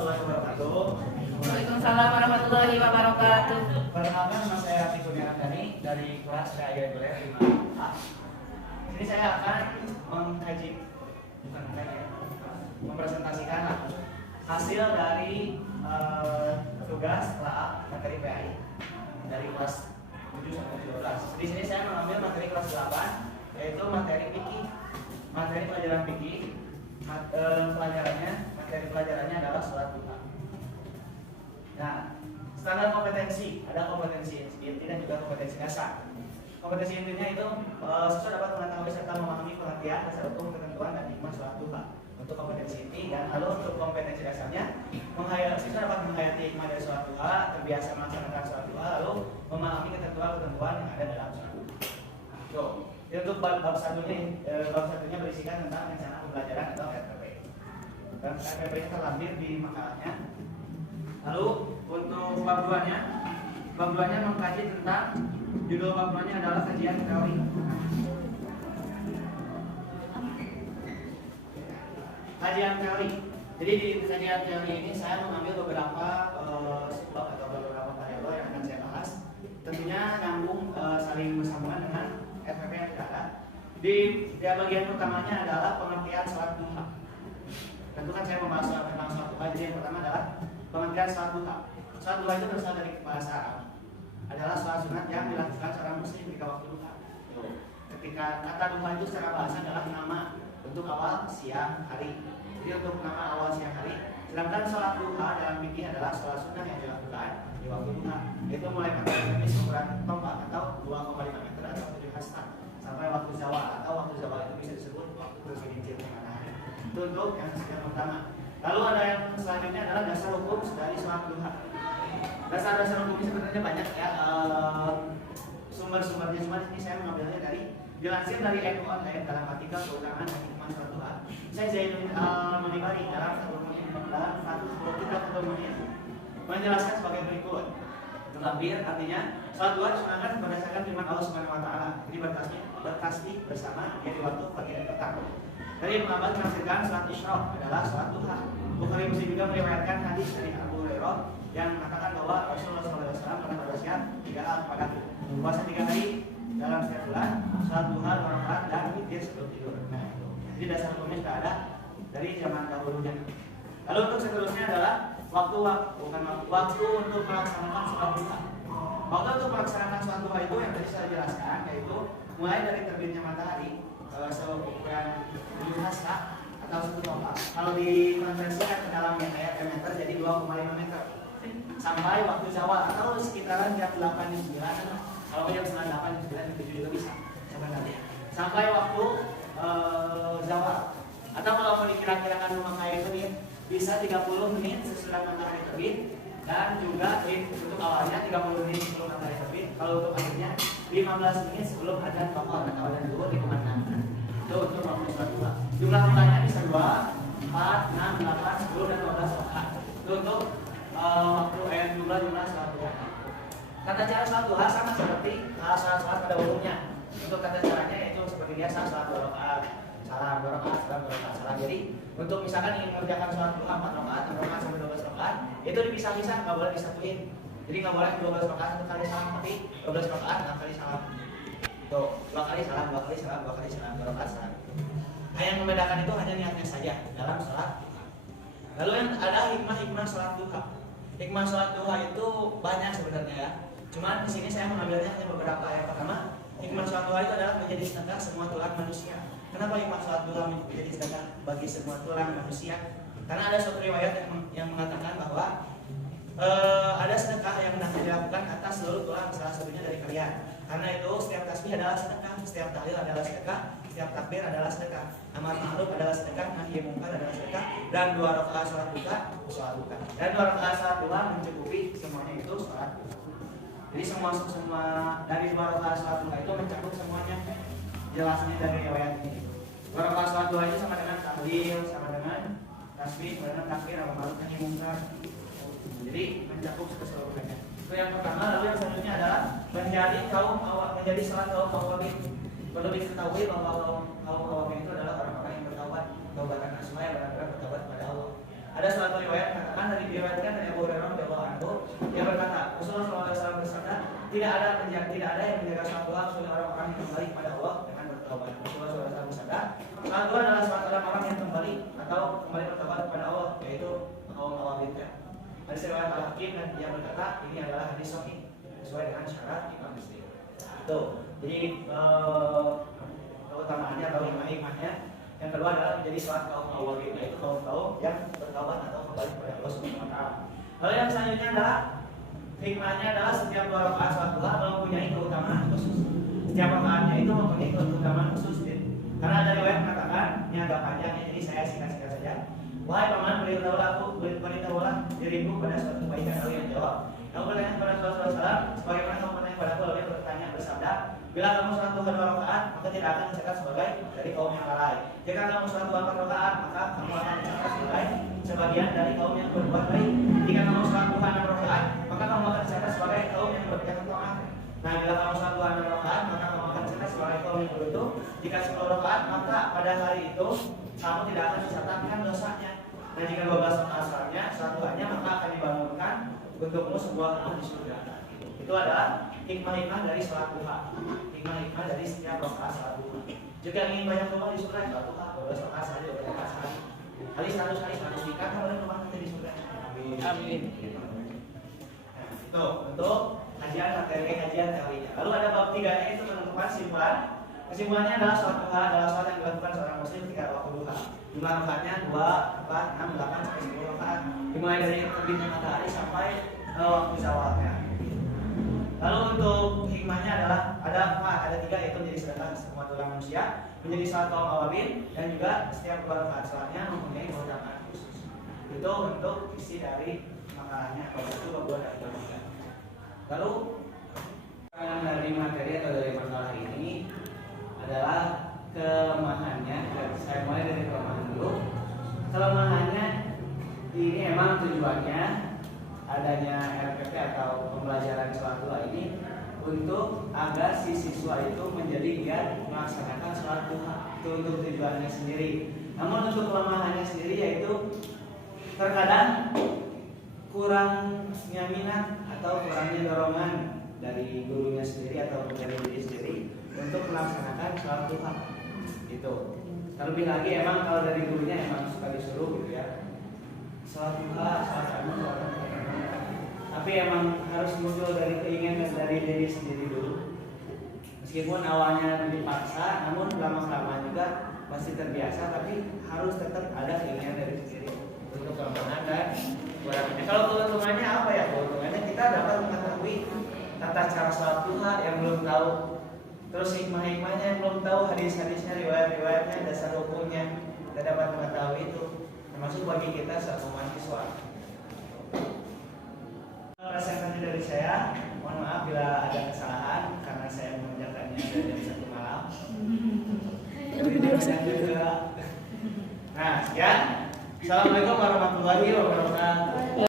warahmatullahi wabarakatuh. Waalaikumsalam warahmatullahi wabarakatuh. Perkenalkan, nama saya Ati Kurniawan dari kelas KIA 5A. Ini saya akan mempresentasikan hasil dari tugas telah materi PAI dari kelas 7 sampai 12. Di sini saya mengambil materi kelas 8, yaitu materi fikih, materi pelajaran fikih. Materi pelajarannya adalah sholat duha. Nah, standar kompetensi, ada kompetensi inti dan juga kompetensi dasar. Kompetensi intinya itu siswa dapat mengetahui serta memahami pengertian dasar hukum, ketentuan dan hikmah sholat duha. Untuk kompetensi inti, dan lalu untuk kompetensi dasarnya, siswa dapat menghayati hikmah dari sholat duha, terbiasa melaksanakan sholat duha, lalu memahami ketentuan-ketentuan yang ada dalam sholat duha. Untuk bab satunya berisikan tentang rencana pembelajaran atau RPP. Dan RPP itu terlampir di makalahnya. Lalu untuk bab 2-nya mengkaji tentang judul bab 2-nya adalah kajian teori. Kajian teori. Jadi di kajian teori ini saya mengambil beberapa bab atau beberapa variabel yang akan saya bahas. Tentunya nyambung saling bersambungan dengan RPP yang sudah ada. Di bagian utamanya adalah pengertian sholat duha. Tentu kan saya membahas tentang sholat duha. Jadi yang pertama adalah pengertian sholat duha. Sholat duha itu berasal dari bahasa Arab, adalah sholat sunat yang dilakukan seorang muslim ketika waktu duha. Ketika kata duha itu secara bahasa adalah nama untuk awal siang hari. Jadi untuk nama awal siang hari. Sedangkan sholat duha dalam fikih adalah sholat sunnah yang dilakukan di waktu duha. Itu mulai pada jenis ukuran tombak atau 2,5 meter atau 7 hasta sampai waktu zawal, atau waktu zawal itu bisa disebut waktu bergelincirnya matahari. Itu untuk yang pertama. Lalu ada yang selanjutnya adalah dasar hukum dari sholat duha. Dasar-dasar hukumnya sebenarnya banyak ya, sumber-sumbernya, cuma ini saya mengambilnya dari dilansir dari NU Online dalam artikel keutamaan dan hikmah sholat duha. Saya Zainul Manibari dalam satu kitab Menit menjelaskan sebagai berikut. Terlebih artinya sholat duha disunahkan berdasarkan firman Allah Subhanahu wa taala. Ini bertasbih bersama yaitu waktu pagi dan petang. Dari Ibnu Abbas menafsirkan sholat isyraq adalah sholat duha. Bukhari Muslim juga meriwayatkan hadis dari Abu Hurairah yang mengatakan bahwa Rasulullah SAW pernah berwasiat 3 hal kepadaku. Puasa 3 hari dalam setiap bulan, sholat duha 2 rakaat dan witir sebelum tidur. Nah, itu. Jadi dasar hukumnya sudah ada dari zaman dahulunya. Lalu untuk seterusnya adalah waktu untuk melaksanakan sholat duha. Waktu untuk melaksanakan sholat duha itu yang tadi saya jelaskan, yaitu mulai dari terbitnya matahari seukuran 7 hasta atau 1 tombak. Kalau dikonversikan ke dalam meter jadi 2,5 meter. Sampai waktu zawal atau sekitaran jam 8 jam 9. Kalau jam 9, 8, jam 9, jam 7 juga bisa sebenarnya. Sampai waktu zawal. Atau kalau mau dikira-kirakan memakai menit, bisa 30 menit sesudah matahari terbit, dan juga untuk awalnya 30 menit sebelum matahari terbit. Kalau untuk akhirnya 15 menit sebelum adzan pokok atau adzan zuhur dikumandangkan. Itu untuk waktu sholat duha. Jumlah rakaatnya bisa 2, 4, 6, 8, 10 dan 12 rakaat. Itu untuk waktu jumlah sholat duha. Tata cara sholat duha sama seperti sholat pada umumnya. Untuk tata caranya yaitu seperti biasa sholat 2 rakaat, salam 2 rakaat, salam 2 rakaat, salam. Jadi untuk misalkan ingin mengerjakan sholat duha 4 rakaat, 6 rakaat sampai 12 rakaat, itu dipisah-pisah, nggak boleh disatuin. Jadi nggak boleh 12 rakaat 1 kali salam, tapi 12 rakaat 6 kali salam. Tuh, 2 kali salam, 2 kali salam, 2 kali salam, 2 rakaat salam. Nah, yang membedakan itu hanya niatnya saja dalam sholat. Lalu yang ada hikmah sholat duha. Hikmah sholat duha itu banyak sebenarnya ya. Cuman di sini saya mengambilnya hanya beberapa. Yang pertama, hikmah sholat duha itu adalah menjadi sedekah semua tulang manusia. Kenapa hikmah sholat duha menjadi sedekah bagi semua tulang manusia? Karena ada suatu riwayat yang mengatakan bahwa ada sedekah yang hendak dilakukan atas seluruh tulang salah satunya dari kalian. Karena itu setiap tasbih adalah sedekah, setiap tahlil adalah sedekah, setiap takbir adalah sedekah, amar ma'ruf adalah sedekah, nahi mungkar adalah sedekah, dan 2 rakaat sholat duha. Dan 2 rakaat sholat duha mencukupi semuanya itu sholat duha. Jadi semua dari 2 rakaat sholat duha itu mencakup semuanya. Jelasnya dari riwayat ini. 2 rakaat sholat duha itu sama dengan tahlil, sama dengan tasbih, sama dengan takbir, amar ma'ruf, nahi mungkar. Jadi mencakup keseluruhannya. Itu yang pertama. Lalu yang selanjutnya adalah menjadi salah kaum awalin. Perlu diketahui bahwa kaum awalin itu adalah orang-orang yang bertaubat, taubatan nasuha yang benar-benar bertaubat pada Allah. Ada suatu riwayat katakan diriwayatkan dari Abu Hurairah radhiyallahu anhu, dia berkata, Rasulullah SAW bersabda, tidak ada yang menjaga sholat duha kecuali orang-orang yang kembali kepada Allah dengan bertaubat. Rasulullah SAW bersabda, sholat duha adalah sholat orang yang kembali atau kembali bertaubat kepada Allah, yaitu kaum awalnya. Ada riwayat Al-Hakim dan dia berkata, ini adalah hadis sahih sesuai dengan syarat Imam Muslim. Itu. Jadi keutamaannya atau hikmahnya. Yang kedua adalah menjadi sholat kaum awalin, yaitu kaum yang bertaubat atau kembali kepada Allah Subhanahu wa taala. Lalu yang selanjutnya adalah hikmahnya adalah setiap 2 rakaat sholat duha mempunyai keutamaan khusus. Setiap rakaatnya itu mempunyai keutamaan khusus. Karena ada riwayat mengatakan, ini agak panjang ya, jadi saya singkat-singkat saja. Wahai paman, beritahulah dirimu pada suatu kebaikan. Lalu yang jawab, kamu bertanya kepada Rasulullah SAW, sebagaimana kamu bertanya kepadaku. Lalu dia bertanya bersabda, bila kamu sholat duha 2 rakaat, maka tidak akan dicatat sebagai dari kaum yang lalai. Jika kamu sholat duha 4 rakaat, maka kamu akan dicatat sebagai sebagian dari kaum yang berbuat baik. Jika kamu sholat duha 6 rakaat, maka kamu akan dicatat sebagai kaum yang berbuat taat. Nah, bila kamu sholat duha 6 rakaat, maka kamu akan dicatat sebagai kaum yang beruntung. Jika 10 rakaat, maka pada hari itu kamu tidak akan dicatatkan dosanya. Dan jika 12 rakaat sholatnya, sholat duhanya, maka akan dibangunkan untukmu sebuah rumah di surga. Itu adalah hikmah-hikmah dari sholat duha. Hikmah-hikmah dari setiap rakaat sholat duha. Jika ingin banyak rumah di surga, sholat duha 12 rakaat saja, 12 rakaat sehari. Kali 100 kali 100 nikah, boleh rumah nanti di surga. Amin. Amin. Nah, itu untuk kajian materi kajian teorinya. Lalu ada bab 3-nya itu menentukan kesimpulan. Kesimpulannya adalah sholat duha adalah sholat yang dilakukan seorang muslim ketika waktu duha. Jumlah rakaatnya 2, 4, 6, 8 sampai 10 rakaat. Dimulai dari terbitnya matahari sampai waktu zawalnya. Lalu untuk hikmahnya adalah ada 3, yaitu menjadi sedekah semua tulang manusia, menjadi sholat kaum awabin, dan juga setiap 2 rakaat sholatnya mempunyai keutamaan khusus. Itu untuk isi dari makalahnya atau itu bab 2 dari bab 3. Lalu dari materi atau dari makalah ini adalah kelemahannya. Saya mulai dari kelemahan dulu. Kelemahannya ini emang tujuannya adanya RPP atau pembelajaran sholat duha ini untuk agar si siswa itu menjadi giat melaksanakan sholat duha. Itu untuk tujuannya sendiri. Namun untuk kelemahannya sendiri yaitu terkadang kurangnya minat atau kurangnya dorongan dari gurunya sendiri atau dari diri sendiri untuk melaksanakan sholat duha. Itu. Terlebih lagi emang kalau dari gurunya emang suka disuruh gitu ya. Sholat duha, sholat anu, tapi emang harus muncul dari keinginan dari diri sendiri dulu. Meskipun awalnya dipaksa, namun lama-lama juga pasti terbiasa, tapi harus tetap ada keinginan dari sendiri untuk kelemahan dan kekurangannya. Kalau keuntungannya apa ya? Keuntungannya kita dapat mengetahui tata cara sholat duha yang belum tahu, terus hikmah-hikmahnya yang belum tahu, hadis-hadisnya, riwayat-riwayatnya, dasar hukumnya, kita dapat mengetahui itu, termasuk bagi kita satu mahasiswa. Rasakan dari saya, mohon maaf bila ada kesalahan karena saya mengerjakannya dari jam 1 malam. Nah, sekian. Assalamualaikum warahmatullahi wabarakatuh.